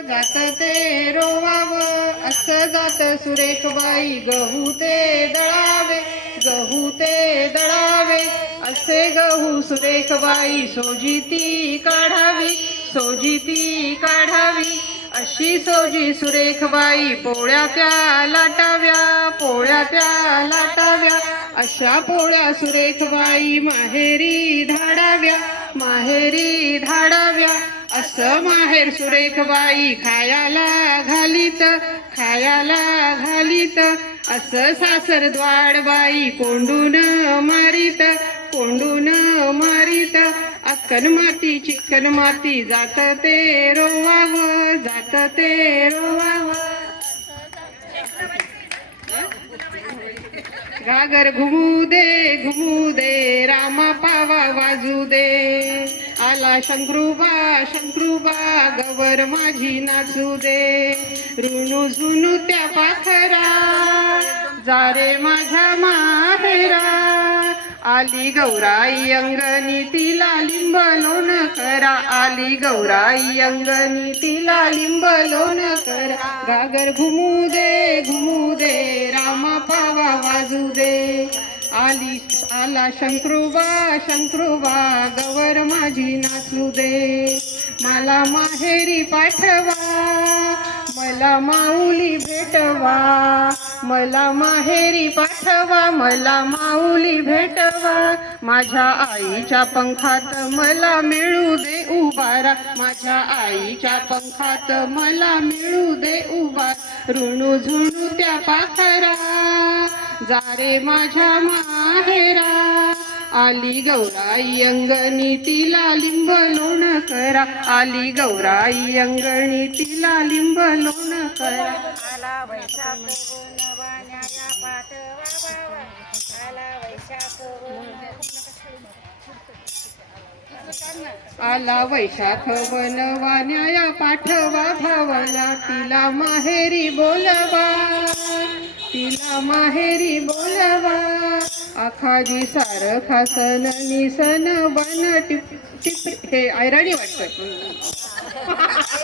जात ते रोवाव असं जात सुरेखबाई गहू ते दळावे गहू ते दळावे असे गहू सुरेखबाई सोजिती काढावी सोजिती काढावी अशी सोजी सुरेखबाई पोळ्या त्या लाटाव्या पोळ्या त्या लाटाव्या अशा पोळ्या सुरेखबाई माहेरी धाडाव्या माहेरी धाडाव्या असं माहेर सुरेखबाई खायाला घालीत खायाला घालीत असं सासर द्वाडबाई कोंडून मारीत कोंडून मारीत अक्कन माती चिक्कन माती जात ते रोवाव जात ते रोवाव घागर घुमू दे रामा पावा वाजू दे आला शंकरूबा गवर माझी नाचू दे रुणू झुनू त्या पाखरा जारे माझ्या माहेरा आली गौराई अंगणी तिला लिंब लोण करा आली गौराई अंगणी तिला लिंब लोण करा घागर घुमू दे रामा पावा वाजू दे आला शंकरूबा गवर माझी नाचू दे मला माहेरी पाठवा मला माऊली भेटवा मला माहेरी पाठवा मला माऊली भेटवा माझ्या आईच्या पंखात मला मिळू दे उभारा माझ्या आईच्या पंखात मला मिळू दे उभार ऋणू झुणू त्या पाखरा जारे माझ्या माहेरा आली गौराई अंगणी तिला लिंब लोण करा आली गौराई अंगणी तिला लिंब लोण करा आला वैशाख वनवाण्याया पाठवा आला वैशाख आला वैशाख वनवाण्याया पाठवा भावाला तिला माहेरी बोलवा तिला माहेरी बोलवा आखाजी सारखा सन निसन बन टिप हे ऐराणी वाटतं